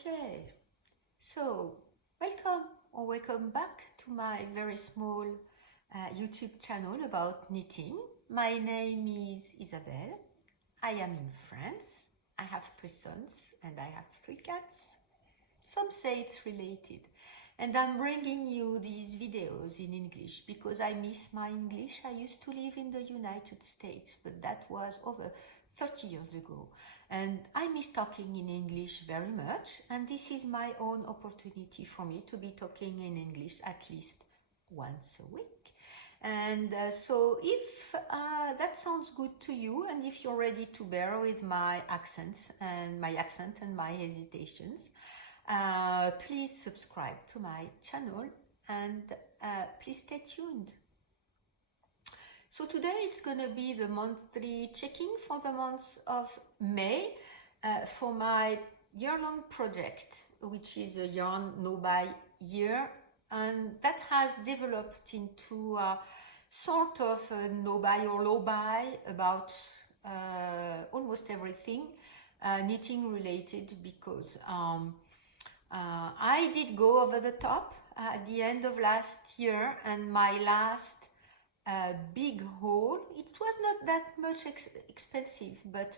Okay, so welcome back to my very small YouTube channel about knitting. My name is Isabelle. I am in France. I have 3 sons and I have 3 cats. Some say it's related. And I'm bringing you these videos in English because I miss my English. I used to live in the United States, but that was over 30 years ago. And I miss talking in English very much. And this is my own opportunity for me to be talking in English at least once a week. And so if that sounds good to you, and if you're ready to bear with my accent and my hesitations, please subscribe to my channel and please stay tuned. So today it's going to be the monthly checking for the month of May for my year-long project, which is a yarn no by year, and that has developed into a sort of a no buy or low buy about almost everything knitting related, because I did go over the top at the end of last year, and my last big haul, it was not that much expensive, but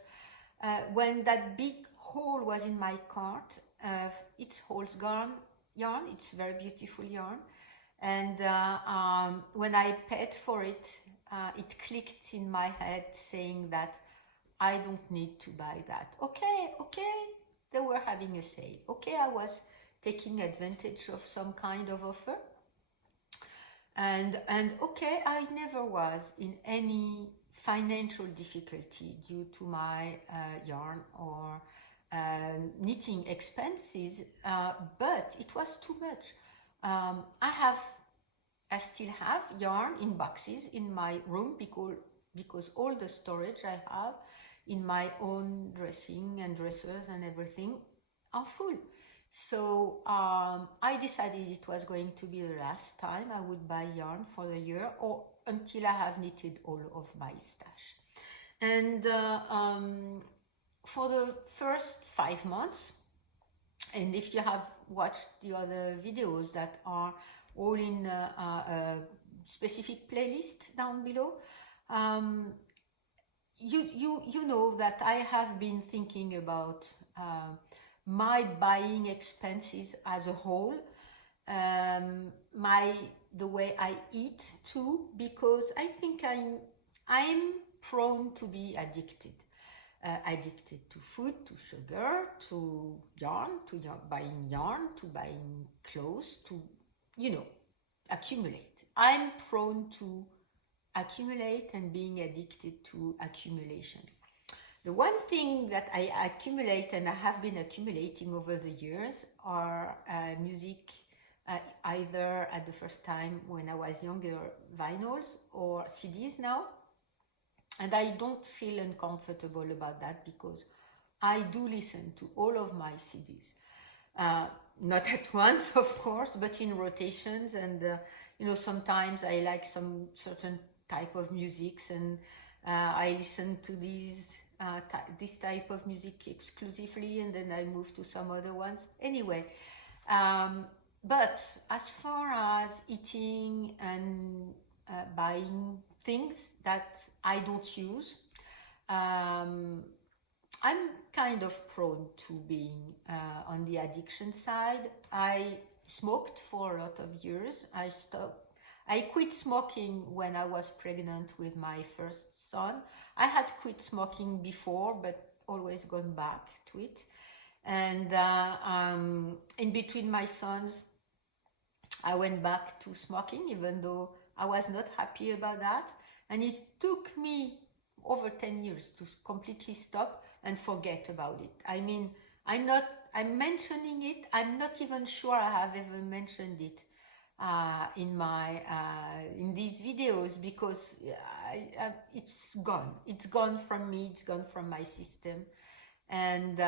when that big haul was in my cart, it's Holz yarn, it's very beautiful yarn, and when I paid for it, it clicked in my head saying that I don't need to buy that. Okay, they were having a sale. Okay, I was taking advantage of some kind of offer. And okay, I never was in any financial difficulty due to my yarn or knitting expenses, but it was too much. I still have yarn in boxes in my room because all the storage I have in my own dressing and dressers and everything are full. So I decided it was going to be the last time I would buy yarn for the year, or until I have knitted all of my stash. And for the first 5 months, and if you have watched the other videos that are all in a specific playlist down below, you know that I have been thinking about my buying expenses as a whole, the way I eat too, because I think I'm prone to be addicted to food, to sugar, to buying yarn, to buying clothes, to accumulate. I'm prone to accumulate and being addicted to accumulation. The one thing that I accumulate, and I have been accumulating over the years, are music, either at the first time when I was younger, vinyls or CDs now. And I don't feel uncomfortable about that because I do listen to all of my CDs. Not at once, of course, but in rotations. And, sometimes I like some certain type of musics, and I listen to this type of music exclusively, and then I move to some other ones. Anyway, but as far as eating and buying things that I don't use, I'm kind of prone to being on the addiction side. I smoked for a lot of years. I quit smoking when I was pregnant with my first son. I had quit smoking before, but always gone back to it. And in between my sons, I went back to smoking, even though I was not happy about that. And it took me over 10 years to completely stop and forget about it. I mean, I'm mentioning it. I'm not even sure I have ever mentioned it in these videos, because it's gone from me, it's gone from my system, and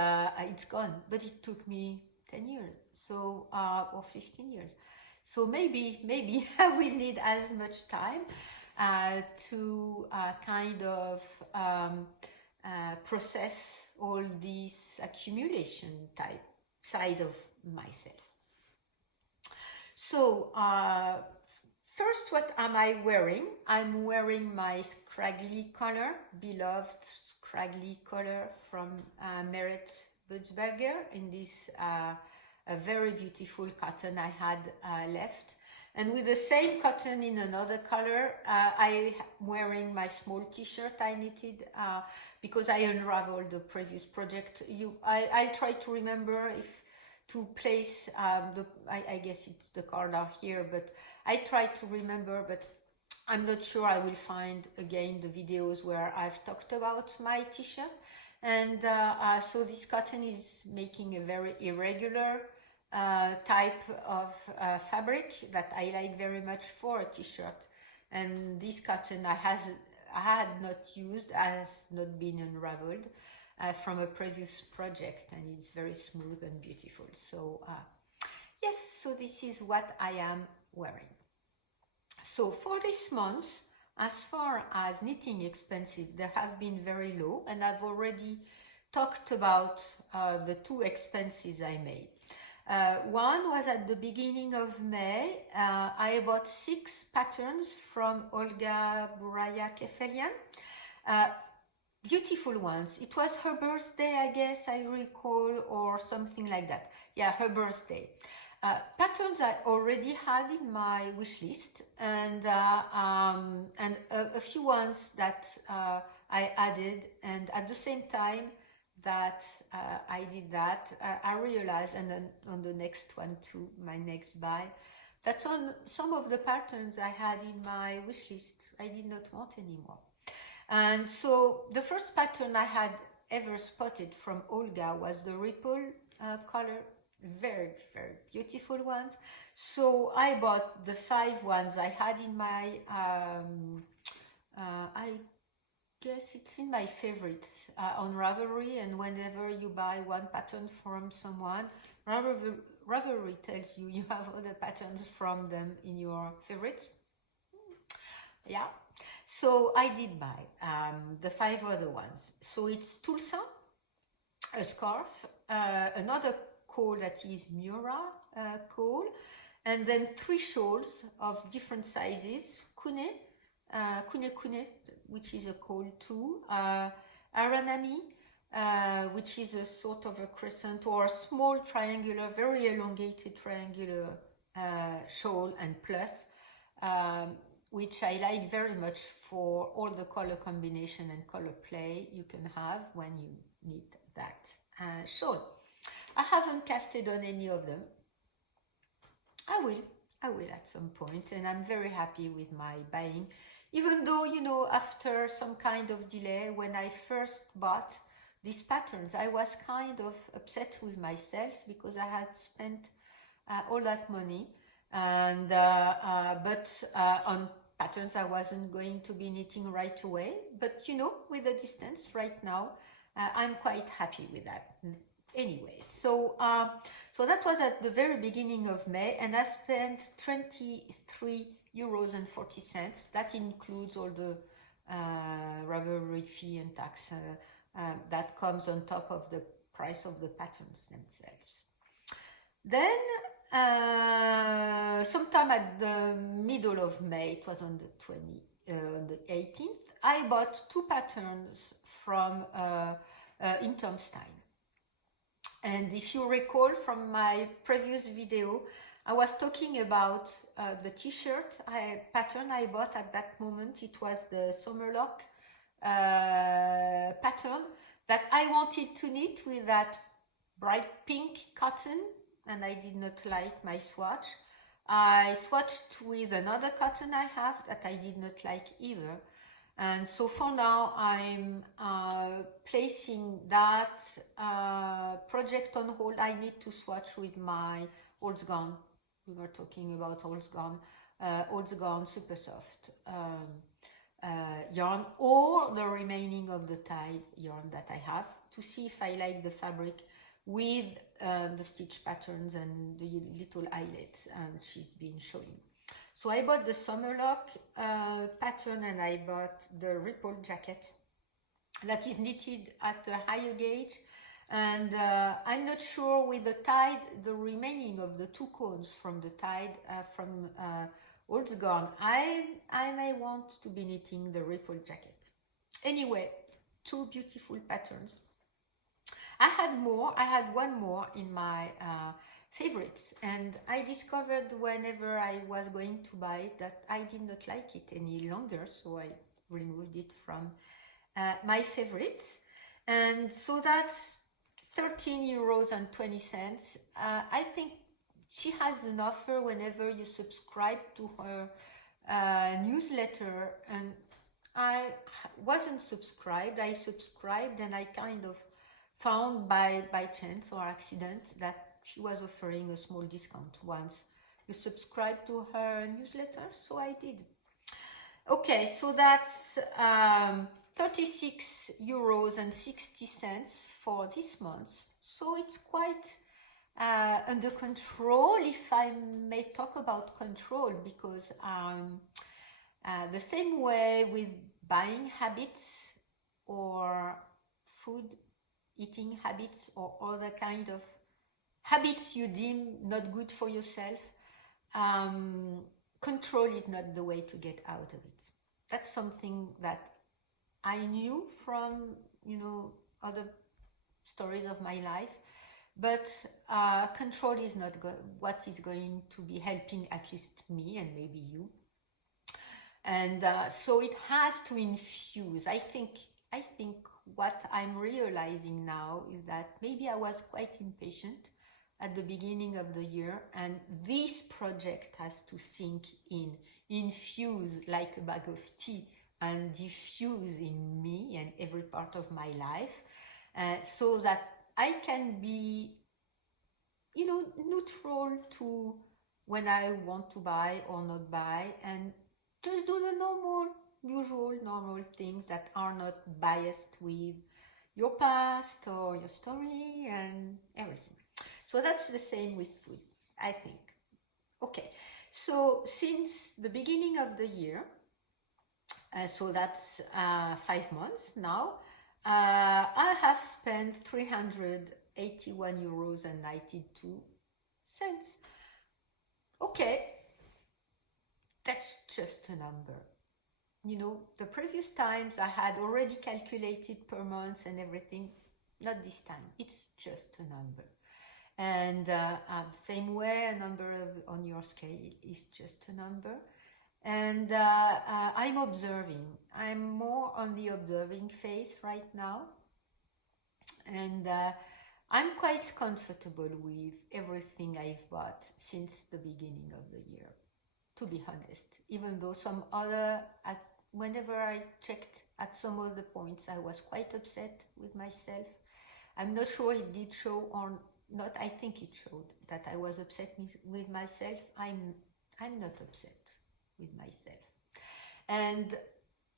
it's gone. But it took me 10 years, so or 15 years. So maybe I will need as much time to kind of process all these accumulation type side of myself. So first, what am I wearing? I'm wearing my scraggly collar, beloved scraggly collar from Merit Butzberger in this a very beautiful cotton I had left. And with the same cotton in another color, I am wearing my small t-shirt I knitted because I unraveled the previous project. I try to remember if to place I guess it's the color here, but I try to remember, but I'm not sure I will find again the videos where I've talked about my t-shirt. And so this cotton is making a very irregular type of fabric that I like very much for a t-shirt. And this cotton I had not used, has not been unraveled from a previous project, and it's very smooth and beautiful. So yes, so this is what I am wearing. So for this month, as far as knitting expenses, they have been very low, and I've already talked about the two expenses I made. One was at the beginning of May. I bought 6 patterns from Olga Buraya-Kefelian. Beautiful ones. It was her birthday, I guess, I recall, or something like that. Yeah, her birthday. Patterns I already had in my wish list, and a few ones that I added, and at the same time that I did that, I realized, and then on the next one too, my next buy, that's on some of the patterns I had in my wish list I did not want anymore. And so the first pattern I had ever spotted from Olga was the ripple color. Very, very beautiful ones. So I bought the 5 ones I had in my I guess it's in my favorites on Ravelry, and whenever you buy one pattern from someone, Ravelry tells you you have other patterns from them in your favorites. Yeah, so I did buy the 5 other ones. So it's Tulsa, a scarf, another caul that is Mura caul, and then 3 shawls of different sizes, kune, which is a caul too, aranami, which is a sort of a crescent or a small triangular, very elongated triangular shawl, and plus, which I like very much for all the color combination and color play you can have when you knit that shawl. I haven't casted on any of them. I will at some point, and I'm very happy with my buying, even though, you know, after some kind of delay, when I first bought these patterns, I was kind of upset with myself because I had spent all that money, and but on patterns I wasn't going to be knitting right away, but you know, with the distance right now, I'm quite happy with that. Anyway, so so that was at the very beginning of May, and I spent 23 euros and 40 cents. That includes all the Ravelry fee and tax that comes on top of the price of the patterns themselves. Then sometime at the middle of May, it was on the 18th, I bought 2 patterns from Intermstein. And if you recall from my previous video, I was talking about the t-shirt pattern I bought at that moment. It was the Summerlock pattern that I wanted to knit with that bright pink cotton, and I did not like my swatch. I swatched with another cotton I have that I did not like either. And so for now, I'm placing that project on hold. I need to swatch with my All's Gone. We were talking about All's Gone Super Soft yarn, or the remaining of the Tide yarn that I have, to see if I like the fabric with the stitch patterns and the little eyelets she's been showing. So I bought the Summerlock pattern, and I bought the Ripple jacket that is knitted at a higher gauge, And I'm not sure with the tide, the remaining of the 2 cones from the tide from Old's Gone, I may want to be knitting the ripple jacket. Anyway, 2 beautiful patterns. I had one more in my favorites, and I discovered whenever I was going to buy it that I did not like it any longer, so I removed it from my favorites. And so that's 13 euros and 20 cents. I think she has an offer whenever you subscribe to her newsletter, and I wasn't subscribed. I subscribed, and I kind of found by chance or accident that she was offering a small discount once you subscribe to her newsletter, so I did. Okay, so that's 36 euros and 60 cents for this month. So it's quite under control, if I may talk about control, because the same way with buying habits or food eating habits or other kind of habits you deem not good for yourself, control is not the way to get out of it. That's something that I knew from, other stories of my life, but control is not what is going to be helping at least me and maybe you. And so it has to infuse. I think what I'm realizing now is that maybe I was quite impatient at the beginning of the year, and this project has to sink in, infuse like a bag of tea, and diffuse in me and every part of my life, so that I can be, neutral to when I want to buy or not buy, and just do the normal things that are not biased with your past or your story and everything. So that's the same with food, I think. Okay, so since the beginning of the year, so that's 5 months now, I have spent 381 euros and 92 cents. Okay, that's just a number. The previous times I had already calculated per month and everything. Not this time. It's just a number. And the same way, a number on your scale is just a number. And I'm observing. I'm more on the observing phase right now. And I'm quite comfortable with everything I've bought since the beginning of the year, to be honest. Even though whenever I checked at some of the points, I was quite upset with myself. I'm not sure it did show or not. I think it showed that I was upset with myself. I'm not upset with myself. And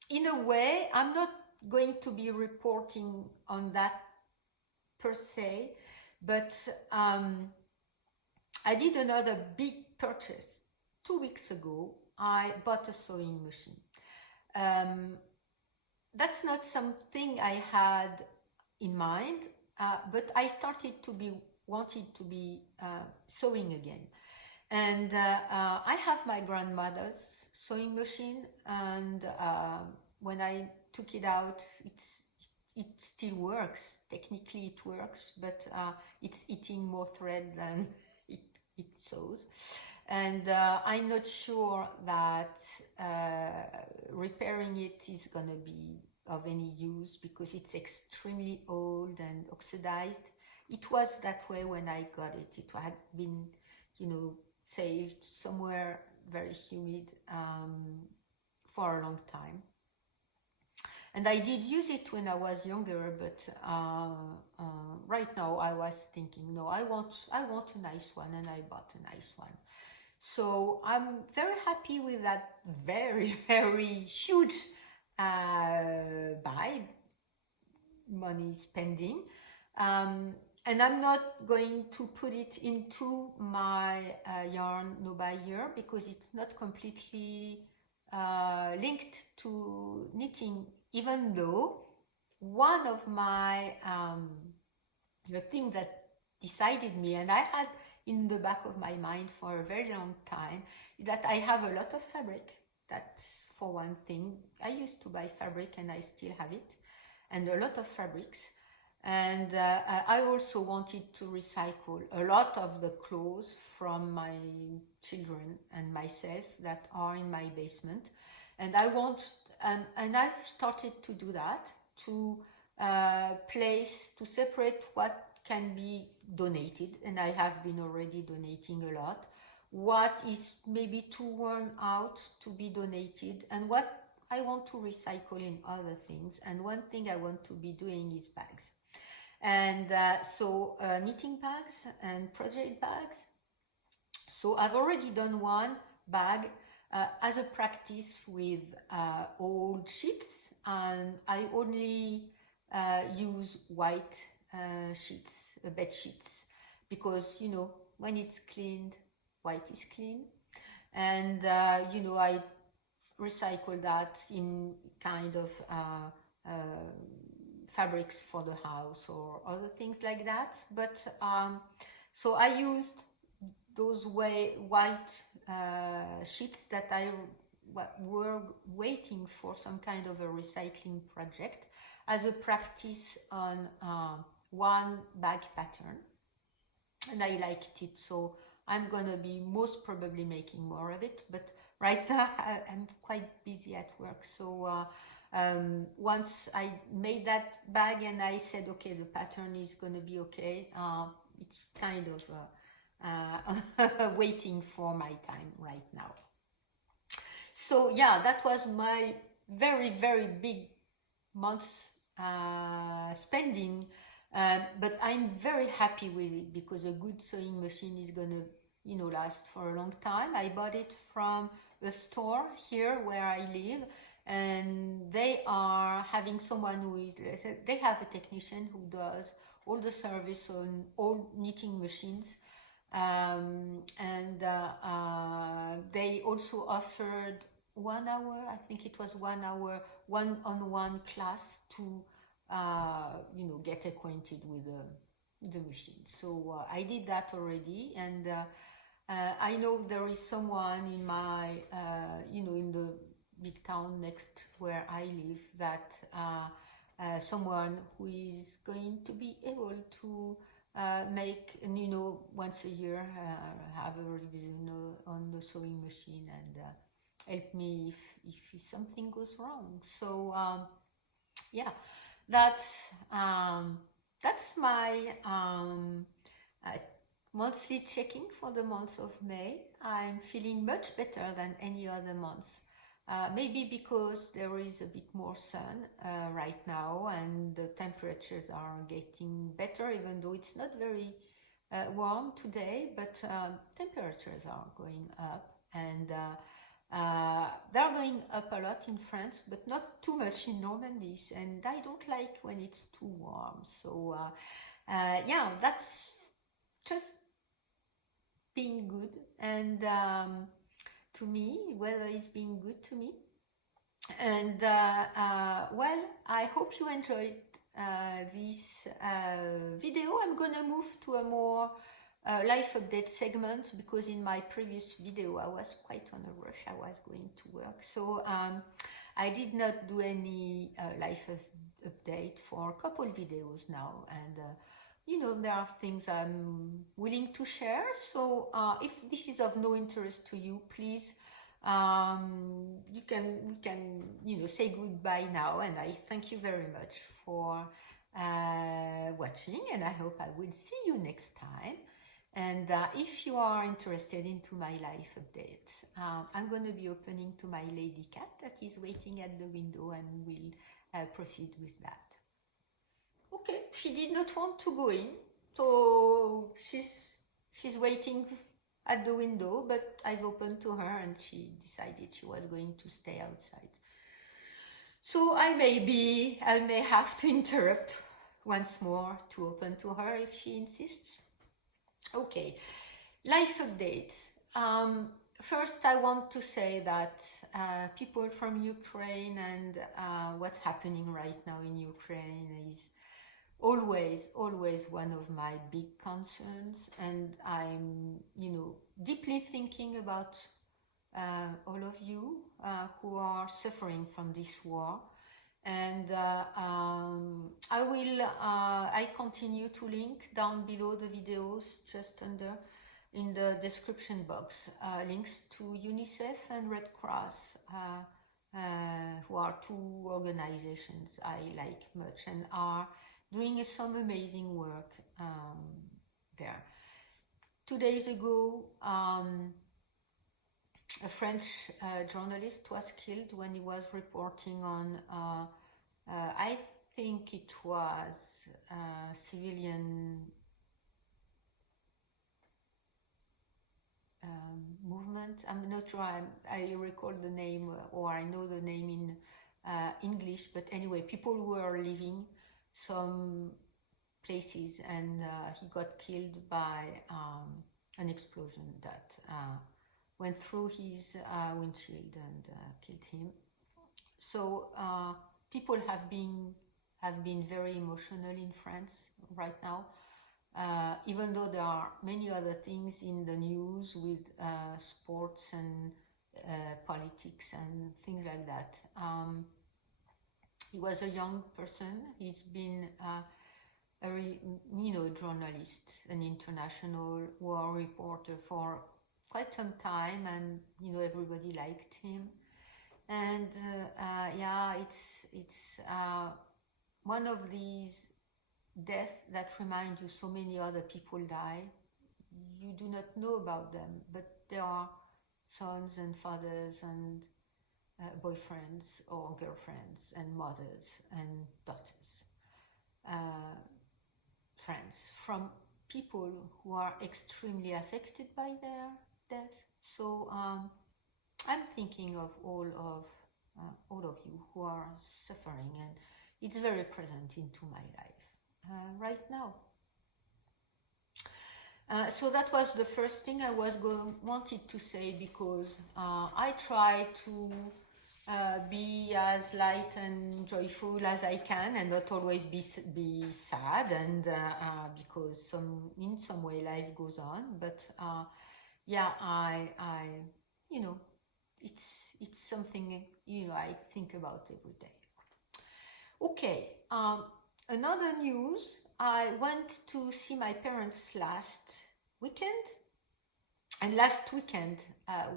in a way, I'm not going to be reporting on that per se, but I did another big purchase 2 weeks ago. I bought a sewing machine. That's not something I had in mind, but I wanted to be sewing again. And I have my grandmother's sewing machine, and when I took it out, it still works. Technically it works, but it's eating more thread than it sews. And I'm not sure that repairing it is going to be of any use, because it's extremely old and oxidized. It was that way when I got it. It had been, saved somewhere very humid for a long time. And I did use it when I was younger, but right now I was thinking, no, I want a nice one, and I bought a nice one. So I'm very happy with that very, very huge buy, money spending. And I'm not going to put it into my yarn no buy year, because it's not completely linked to knitting, even though one of my the thing that decided me, and I had in the back of my mind for a very long time, is that I have a lot of fabric. That's for one thing. I used to buy fabric and I still have it, and a lot of fabrics. And I also wanted to recycle a lot of the clothes from my children and myself that are in my basement. And I want, and I've started to do that, to to separate what can be donated, and I have been already donating a lot, what is maybe too worn out to be donated, and what I want to recycle in other things. And one thing I want to be doing is bags. And knitting bags and project bags. So I've already done one bag as a practice with old sheets, and I only use white sheets, bed sheets, because when it's cleaned, white is clean. And I recycle that in kind of fabrics for the house or other things like that. But so I used those white sheets that I were waiting for some kind of a recycling project as a practice on one bag pattern, and I liked it, so I'm gonna be most probably making more of it. But right now I'm quite busy at work, so once I made that bag and I said, okay, the pattern is gonna be okay, it's kind of waiting for my time right now. So yeah, that was my very, very big months spending, but I'm very happy with it, because a good sewing machine is gonna last for a long time. I bought it from a store here where I live, and they are having someone they have a technician who does all the service on all knitting machines, and they also offered 1 hour, I think it was 1 hour, one-on-one class to get acquainted with the machine. So I did that already, and I know there is someone in my in the big town next where I live, that someone who is going to be able to make, once a year, have a revision on the sewing machine, and help me if something goes wrong. So yeah, that's my monthly checking for the month of May. I'm feeling much better than any other month. Maybe because there is a bit more sun right now, and the temperatures are getting better, even though it's not very warm today, but temperatures are going up, and they're going up a lot in France, but not too much in Normandy, and I don't like when it's too warm. So yeah, that's just being good, and to me, weather is being good to me. And well, I hope you enjoyed this video. I'm gonna move to a more life update segment, because in my previous video I was quite on a rush. I was going to work, so I did not do any life update for a couple videos now, and there are things I'm willing to share. So if this is of no interest to you, please, we can say goodbye now, and I thank you very much for watching, and I hope I will see you next time. And if you are interested into my life updates, I'm going to be opening to my lady cat that is waiting at the window, and we'll proceed with that. Okay, she did not want to go in, so she's waiting at the window, but I've opened to her, and she decided she was going to stay outside. So I may have to interrupt once more to open to her if she insists. Okay, life updates. First, I want to say that people from Ukraine and what's happening right now in Ukraine is always, always one of my big concerns, and I'm, deeply thinking about all of you who are suffering from this war. And I continue to link down below the videos, just under in the description box, links to UNICEF and Red Cross, who are two organizations I like much and are doing some amazing work there. 2 days ago, a French journalist was killed when he was reporting on, I think it was civilian movement. I'm not sure I recall the name, or I know the name in English, but anyway, people who were leaving some places, and he got killed by an explosion that went through his windshield and killed him. So people have been very emotional in France right now, even though there are many other things in the news with sports and politics and things like that. He was a young person. He's been a journalist, an international war reporter for quite some time, and everybody liked him. And it's one of these deaths that remind you so many other people die. You do not know about them, but there are sons and fathers and boyfriends or girlfriends and mothers and daughters, friends, from people who are extremely affected by their death. So I'm thinking of all of you who are suffering, and it's very present into my life right now. So that was the first thing I wanted to say, because I try to be as light and joyful as I can, and not always be sad, and because in some way life goes on. But I it's something I think about every day. Okay, another news. I went to see my parents last weekend, and last weekend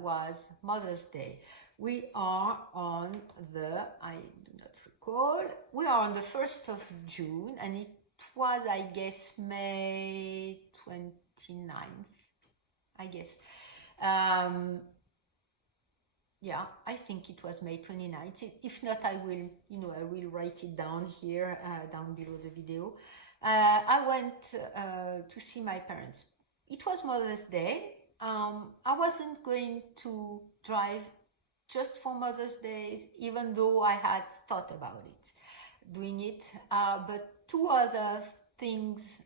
was Mother's Day. We are on the, I do not recall, we are on the 1st of June, and it was, I guess, May 29th, I guess. Yeah, I think it was May 29th. If not, I will write it down here, down below the video. I went to see my parents. It was Mother's Day. I wasn't going to drive just for Mother's Day, even though I had thought about doing it. But two other things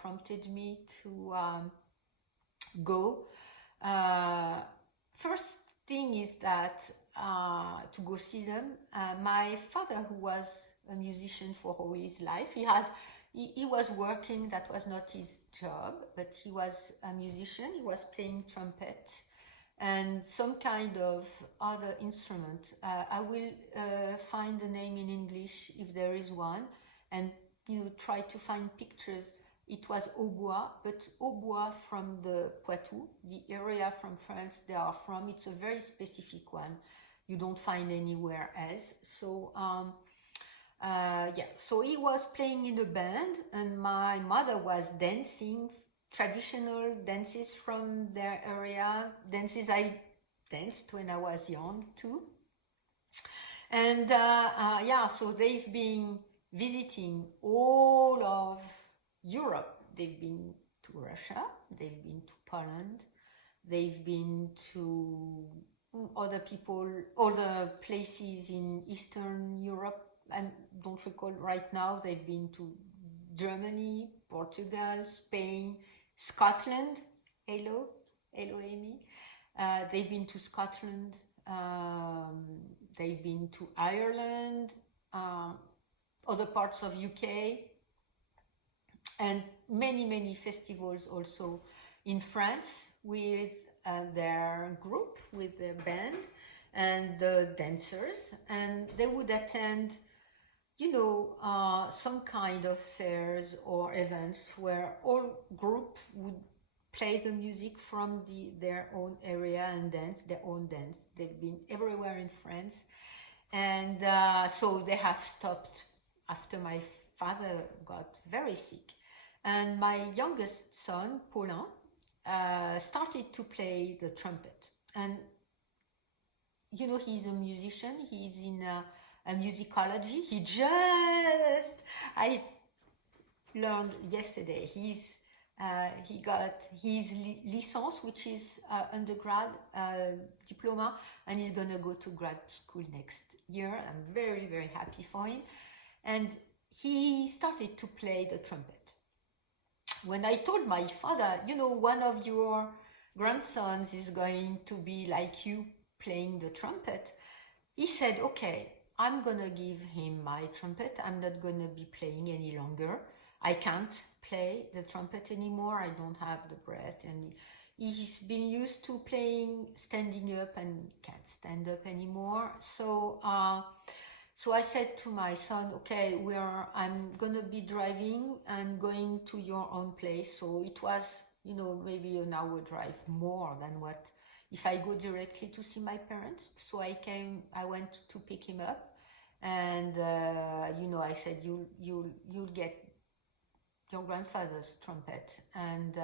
prompted me to go. First thing is that to go see them. My father, who was a musician for all his life, he was working. That was not his job, but he was a musician. He was playing trumpet and some kind of other instrument. I will find the name in English if there is one, and try to find pictures. It was hautbois, but hautbois from the Poitou, the area from France they are from. It's a very specific one. You don't find anywhere else. So so he was playing in a band, and my mother was dancing traditional dances from their area, dances I danced when I was young too. And so they've been visiting all of Europe. They've been to Russia, they've been to Poland, they've been to other places in Eastern Europe. I don't recall right now. They've been to Germany, Portugal, Spain, Scotland. Hello Amy. They've been to Scotland. They've been to Ireland, other parts of UK. and many festivals also in France with their group, with their band and the dancers, and they would attend, some kind of fairs or events where all group would play the music from their own area and dance their own dance. They've been everywhere in France, and so they have stopped after my father got very sick. And my youngest son, Paulin, started to play the trumpet. And he's a musician, he's in a musicology. I learned yesterday, he got his licence, which is undergrad diploma, and he's gonna go to grad school next year. I'm very happy for him. And he started to play the trumpet. When I told my father, one of your grandsons is going to be like you playing the trumpet, he said, okay, I'm gonna give him my trumpet. I'm not gonna be playing any longer. I can't play the trumpet anymore. I don't have the breath. And he's been used to playing standing up and can't stand up anymore. So I said to my son, okay, I'm gonna be driving and going to your own place. So it was, maybe an hour drive more than what if I go directly to see my parents. So I went to pick him up, and I said, you'll get your grandfather's trumpet, and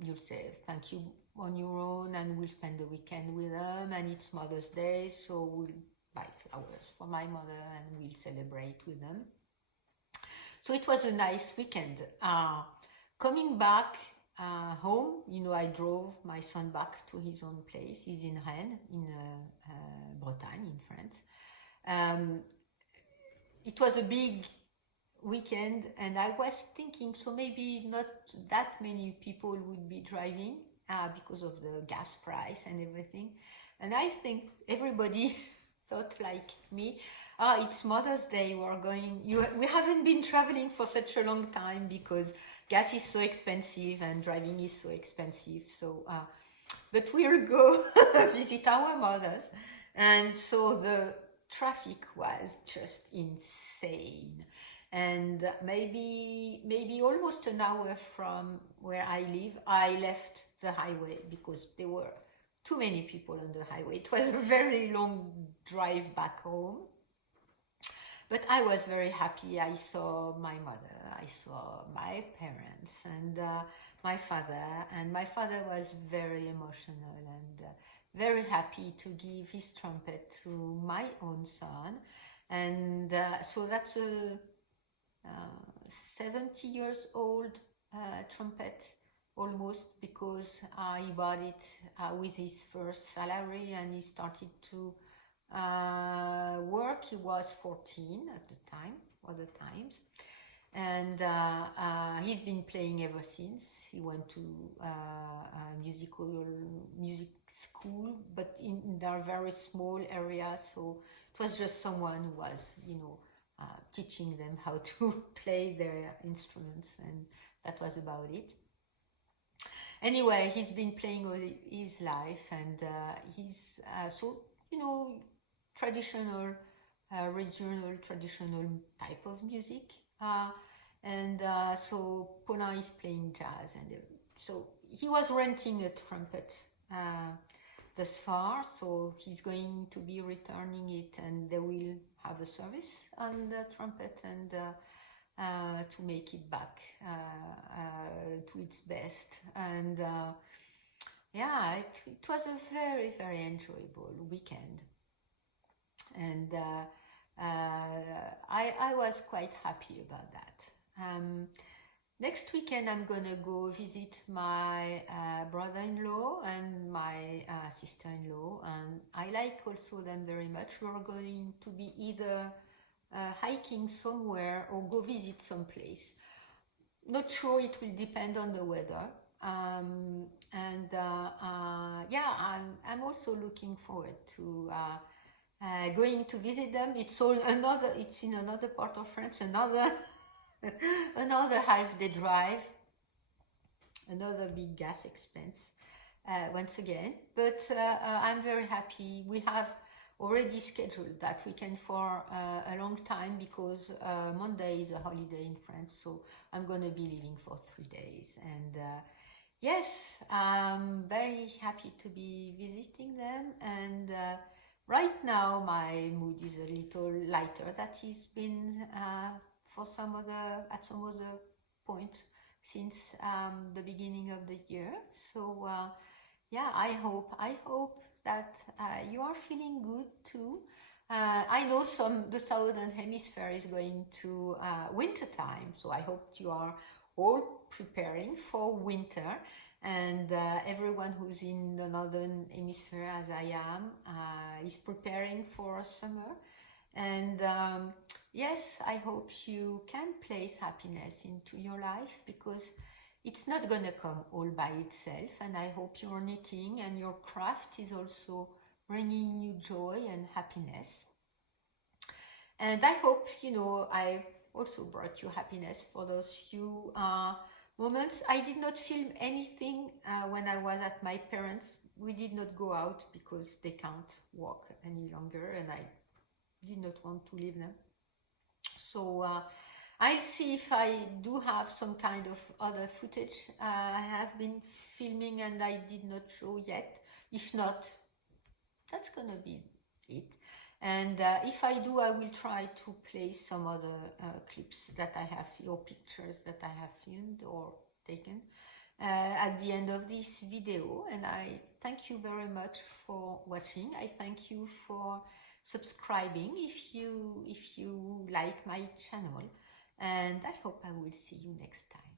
you'll say thank you on your own, and we'll spend the weekend with them, and it's Mother's Day, so we'll buy flowers for my mother and we'll celebrate with them. So it was a nice weekend. Coming back home, I drove my son back to his own place. He's in Rennes, in Bretagne, in France. It was a big weekend, and I was thinking, so maybe not that many people would be driving because of the gas price and everything. And I think everybody thought like me, it's Mother's Day, we haven't been traveling for such a long time because gas is so expensive and driving is so expensive. So, but we'll go visit our mothers. And so the traffic was just insane. And maybe almost an hour from where I live, I left the highway because there were too many people on the highway. It was a very long drive back home. But I was very happy. I saw my mother, I saw my parents, and my father. And my father was very emotional and very happy to give his trumpet to my own son. And so that's a 70 years old trumpet almost, because he bought it with his first salary, and he started to work. He was 14 at the time, other times, and he's been playing ever since. He went to music school, but in their very small area, so it was just someone who was, teaching them how to play their instruments, and that was about it. Anyway, he's been playing all his life, and he's traditional, regional, traditional type of music, and so Paulin is playing jazz, and so he was renting a trumpet thus far, so he's going to be returning it, and they will have a service on the trumpet, and to make it back to its best. And it was a very enjoyable weekend, and I was quite happy about that. Next weekend I'm gonna go visit my brother-in-law and my sister-in-law, and I like also them very much. We're going to be either hiking somewhere or go visit some place. Not sure, it will depend on the weather. I'm also looking forward to going to visit them. It's in another part of France, another another half-day drive, another big gas expense once again. But I'm very happy. We have already scheduled that weekend for a long time because Monday is a holiday in France, so I'm gonna be leaving for 3 days. And yes, I'm very happy to be visiting them. And right now my mood is a little lighter. That has been for at some other point since the beginning of the year. So yeah, I hope that you are feeling good too. I know the southern hemisphere is going to winter time, so I hope you are all preparing for winter. And everyone who's in the northern hemisphere, as I am, is preparing for summer. And yes, I hope you can place happiness into your life, because it's not gonna come all by itself. And I hope your knitting and your craft is also bringing you joy and happiness. And I hope, I also brought you happiness for those few moments. I did not film anything when I was at my parents'. We did not go out because they can't walk any longer, and I did not want to leave them. So I'll see if I do have some kind of other footage I have been filming and I did not show yet. If not, that's gonna be it. And if I do, I will try to play some other clips that I have, or pictures that I have filmed or taken at the end of this video. And I thank you very much for watching. I thank you for subscribing if you like my channel. And I hope I will see you next time.